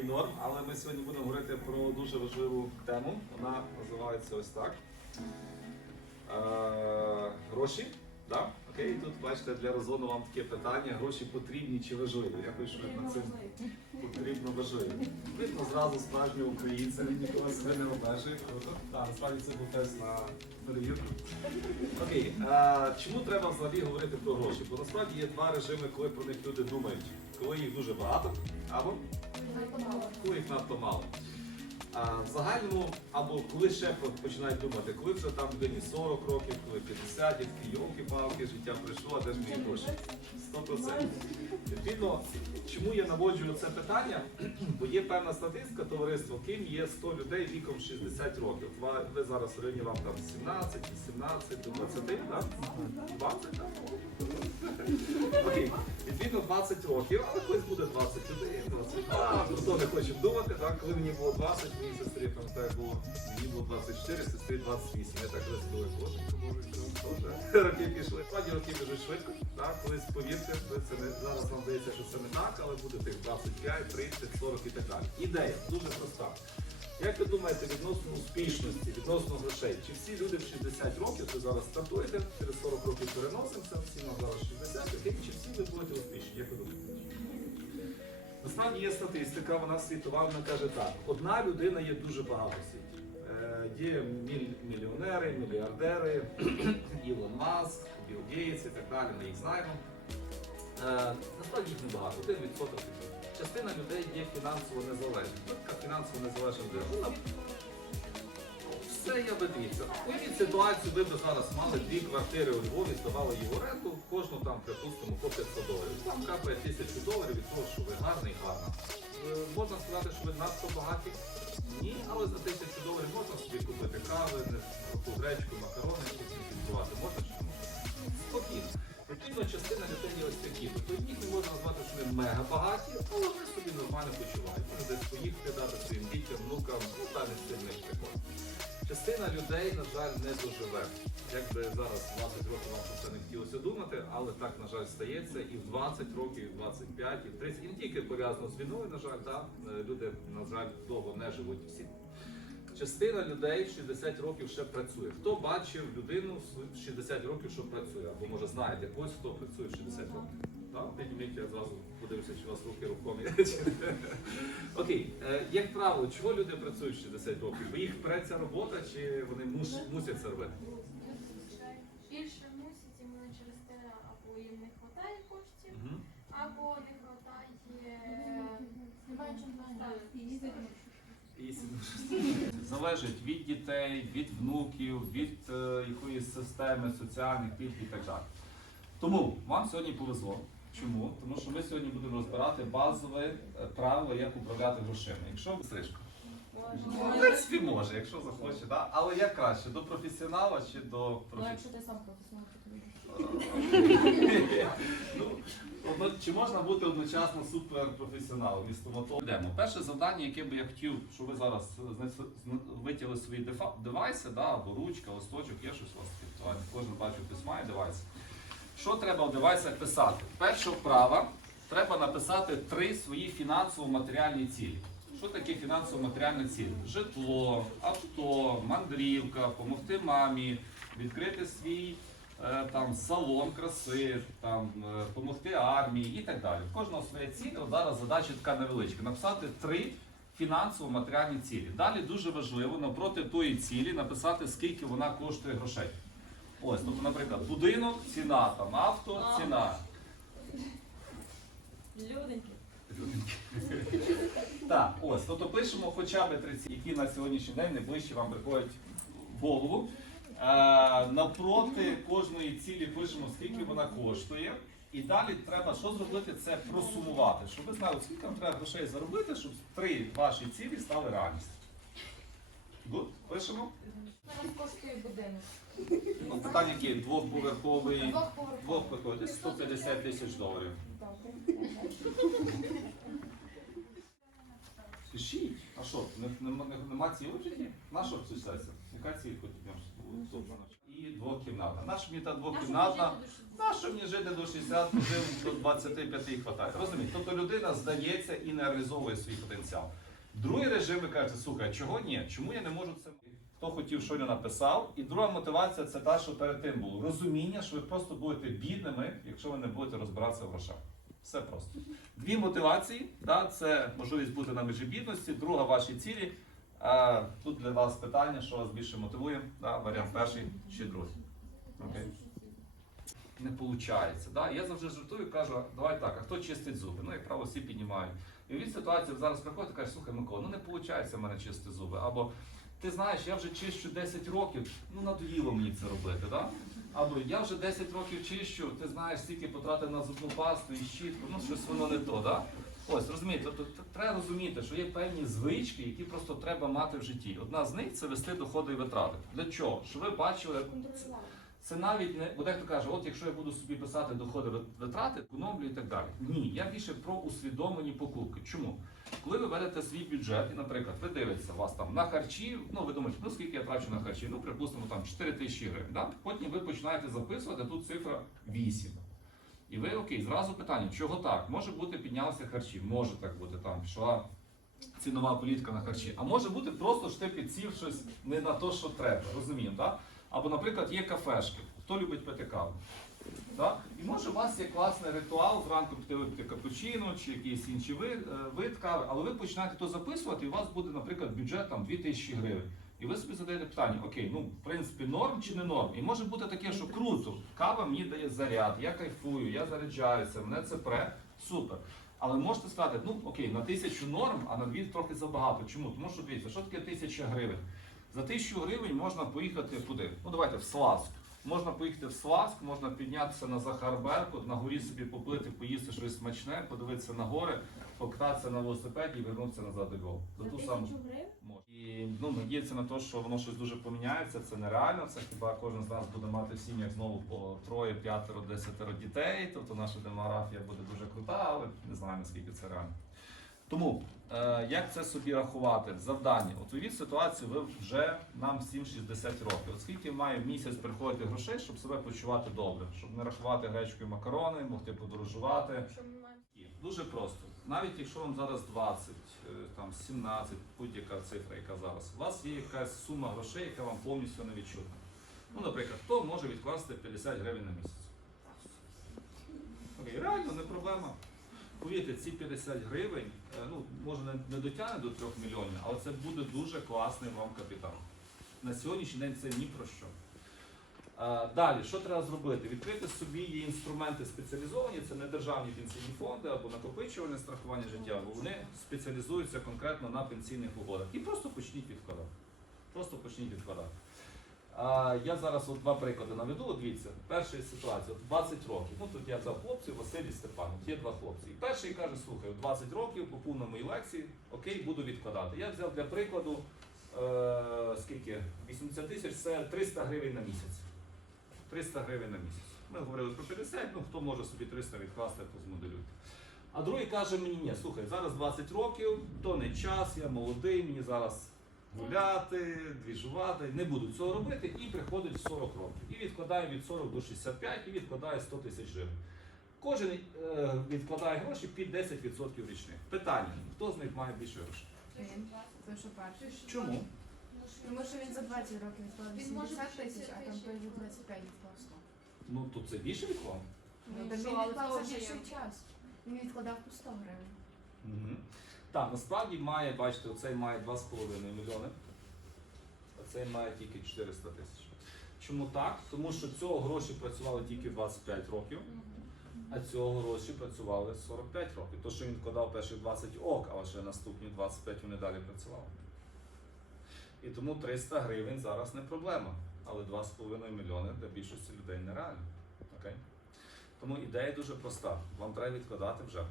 окей, норм, але ми сьогодні будемо говорити про дуже важливу тему. Вона називається ось так. Е, гроші. Да? Окей, тут бачите, для резону вам таке питання: гроші потрібні чи важливі? Я пишу над цим потрібно важливі. Видно зразу справжнього українця, він нікого себе не обмежує. Так, насправді це був тест на перевірку. Окей, е, чому треба взагалі говорити про гроші? Бо насправді є два режими, коли про них люди думають. Коли їх дуже багато, або коли їх надто мало. А, в загальному, або коли ще починають думати, коли вже там людині 40 років, коли 50, і йолки-палки, життя прийшло, а де ж мої гроші? 100%. Відповідно, чому я наводжу це питання? Бо є певна статистика товариство, ким є 100 людей віком 60 років. Ви зараз в районі вам там 17, 18 до 20, так? 20, так? Окей, відповідно 20 років, але колись буде 21, 22, про то не хочу думати, так? коли мені було 20, моїй сестрі там так було, мені було 24, сестрі 28. Я так думаю, боже, роки пішли. Справді роки біжуть швидко, так? колись повірте, це не зараз вам здається, що це не так, але буде тих 25, 30, 40 і так далі. Ідея дуже проста. Як ви думаєте відносно успішності, відносно грошей? Чи всі люди в 60 років, ви зараз стартуєте, через 40 років переносимося, всі нам зараз 60 років, чи всі ви будете успішні? Як ви думаєте? Насправді є статистика, вона світова, вона каже так: одна людина є дуже багато в світі. Е, Є мільйонери, мільярдери, Ілон Маск, Білл Гейтс і так далі, ми їх знаємо. Е, Насправді їх небагато, один відсоток. Частина людей є фінансово незалежні. Хто фінансово незалежна людина? Все я би дивіться. Уявіть ситуацію, ви б зараз мали дві квартири у Львові, здавали її в оренду, кожну там, припустимо, по 500 доларів. Там капає тисячу доларів від того, що ви гарний, гарна. Е, Можна сказати, що ви надто багаті? Ні, але за тисячу доларів можна собі купити кави, гречку, макарони, щось не підбивати. Можна чи не можна? Спокійно. Відповідно, частина людей ось такі. Тобто їх не можна назвати, що вони мега багаті, але вони собі нормально почувають. Вони десь поїхати, дати своїм дітям, внукам, ну та не сильних приклад. Частина людей, на жаль, не доживе. Якби зараз 20 років вам про це не хотілося думати, але так, на жаль, стається і в 20 років, і в 25, і в 30. І не тільки пов'язано з війною, на жаль, да? е, люди, на жаль, довго не живуть всі. Частина людей в 60 років ще працює. Хто бачив людину в 60 років, що працює? Або може знаєте когось, хто працює в 60 років? Так? Підніміть, я зразу подивлюся, чи у вас руки рухомі. Окей, е, як правило, чого люди працюють в 60 років? Бо їх преться робота, чи вони мус- мусять це робити? Більше мусять іменно через те, або їм не вистачає коштів, або не вистачає Залежить від дітей, від внуків, від е, якоїсь системи соціальних пільг і так далі. Тому вам сьогодні повезло. Чому? Тому що ми сьогодні будемо розбирати базове правило, як управляти грошима. Якщо ви стрижку. В принципі, може, якщо захоче, да? але як краще, до професіонала чи до Ну, якщо ти сам професіонал, то тобі. Ну, одно- Чи можна бути одночасно суперпрофесіоналом і стоматологом? Перше завдання, яке би я хотів, щоб ви зараз витягли свої девайси, да, або ручка, листочок, є щось у вас таке. Кожен бачу, хтось має девайс. Що треба в девайсах писати? Перша вправа, треба написати три свої фінансово-матеріальні цілі. Що таке фінансово-матеріальна ціль? Житло, авто, мандрівка, допомогти мамі, відкрити свій там салон краси, там е, допомогти армії і так далі. В кожного своя ціль. От зараз задача така невеличка. Написати три фінансово-матеріальні цілі. Далі дуже важливо напроти тої цілі написати, скільки вона коштує грошей. Ось, тобто, наприклад, будинок, ціна, там авто, ціна. Люденьки. Так, ось, тобто пишемо хоча б три ці, які на сьогоднішній день найближче вам приходять в голову. Е, напроти кожної цілі пишемо, скільки вона коштує. І далі треба що зробити? Це просумувати, щоб ви знали, скільки вам треба грошей заробити, щоб три ваші цілі стали реальністю. Good? Пишемо. Зараз коштує будинок. Ну, питання яке? Двохповерховий, Двох двохповерховий, десь 150 тисяч доларів. Пишіть. А що, не- нема, нема цілі в житті? На що це все? Яка ціль хоч і двокімнатна. Наша мені та двокімнатна. На що мені жити до 60, жив до 25 і хватає. Розумієте? Тобто людина здається і не реалізовує свій потенціал. Другий режим, ви кажете, слухай, чого ні? Чому я не можу це? Хто хотів, що я написав. І друга мотивація це та, що перед тим було. Розуміння, що ви просто будете бідними, якщо ви не будете розбиратися в грошах. Все просто. Дві мотивації, да, це можливість бути на межі бідності, друга ваші цілі. А, тут для вас питання, що вас більше мотивує, да, варіант перший чи другий. Окей не виходить. Да? Я завжди жартую, кажу, давай так, а хто чистить зуби? Ну, як правило, всі піднімають. І від ситуації зараз приходить і каже, слухай, Микола, ну не виходить в мене чистити зуби. Або ти знаєш, я вже чищу 10 років, ну надоїло мені це робити. Да? Або я вже 10 років чищу, ти знаєш, скільки потратив на зубну пасту і щітку, ну щось воно не то. Да? Ось розумієте, тобто треба розуміти, що є певні звички, які просто треба мати в житті. Одна з них це вести доходи і витрати. Для чого? Щоб ви бачили, це навіть не бо дехто каже, от якщо я буду собі писати доходи витрати, економлю і так далі. Ні, я більше про усвідомлені покупки. Чому? Коли ви ведете свій бюджет, і, наприклад, ви дивитеся, вас там на харчі, ну ви думаєте, ну скільки я трачу на харчі? Ну, припустимо, там 4 тисячі гривень. Да? Потім ви починаєте записувати, тут цифра 8. І ви окей, зразу питання, чого так? Може бути піднялися харчі, може так бути, там пішла цінова політика на харчі. А може бути просто що ти підсів щось не на те, що треба. Розуміємо, так? Або, наприклад, є кафешки. Хто любить пити каву? Так? І може у вас є класний ритуал зранку піти випити капучино чи якийсь інший вид, е, вид кави, але ви починаєте то записувати, і у вас буде, наприклад, бюджет там 2000 гривень. І ви собі задаєте питання: окей, ну в принципі норм чи не норм? І може бути таке, що круто, кава мені дає заряд, я кайфую, я заряджаюся, мене це пре, супер. Але можете сказати, ну окей, на тисячу норм, а на дві трохи забагато. Чому? Тому що дивіться, що таке тисяча гривень? За тисячу гривень можна поїхати куди? Ну давайте в Славськ. Можна поїхати в Славськ, можна піднятися на Захарберку, на горі собі поплити, поїсти щось смачне, подивитися на гори, покататися на велосипеді і вернутися назад до Львова. За ту саму? Може. І ну, надіятися на те, що воно щось дуже поміняється, це нереально. Це хіба кожен з нас буде мати в сім'ях знову по троє, п'ятеро, десятеро дітей. Тобто наша демографія буде дуже крута, але не знаю наскільки це реально. Тому е, як це собі рахувати? Завдання. От уявіть ситуацію, ви вже нам всім 60 років. От скільки має в місяць приходити грошей, щоб себе почувати добре, щоб не рахувати гречкою макарони, могти подорожувати. Дуже просто. Навіть якщо вам зараз 20, е, там 17, будь-яка цифра, яка зараз, у вас є якась сума грошей, яка вам повністю не відчутна. Ну, наприклад, хто може відкласти 50 гривень на місяць? Окей, реально, не проблема. Повірте, ці 50 гривень, е, ну, може не, не дотягне до 3 мільйонів, але це буде дуже класний вам капітал. На сьогоднішній день це ні про що. Далі, що треба зробити? Відкрити собі є інструменти спеціалізовані, це не державні пенсійні фонди або накопичувальне страхування життя, бо вони спеціалізуються конкретно на пенсійних угодах. І просто почніть відкладати. Просто почніть відкладати. Я зараз от два приклади наведу. Дивіться, перша ситуація, от 20 років. Ну тут я взяв хлопців, Василь і Степан. Є два хлопці. І перший каже, слухай, от 20 років попав на моїй лекції, окей, буду відкладати. Я взяв для прикладу, е, скільки? 80 тисяч це 300 гривень на місяць. 300 гривень на місяць. Ми говорили про 50, ну хто може собі 300 відкласти, то змоделюйте. А другий каже мені, ні, слухай, зараз 20 років, то не час, я молодий, мені зараз гуляти, двіжувати, не буду цього робити, і приходить в 40 років. І відкладає від 40 до 65 і відкладає 100 тисяч гривень. Кожен е, відкладає гроші під 10% річних. Питання: хто з них має більше грошей? Він. Той, що перший. Чому? Тому що він за 20 років відклав Він може 80 тисяч, а там той за 25 відклав 100. Ну то це більше відклад? Ну, Ну, так він але відклав за більший час. Він відкладав по 100 гривень. Угу. Так, насправді має, бачите, оцей має 2,5 мільйони, а цей має тільки 400 тисяч. Чому так? Тому що цього гроші працювали тільки 25 років, а цього гроші працювали 45 років. То, що він вкладав перші 20 ок, але ще наступні 25 вони далі працювали. І тому 300 гривень зараз не проблема. Але 2,5 мільйони для більшості людей нереально. Окей? Тому ідея дуже проста. Вам треба відкладати вже.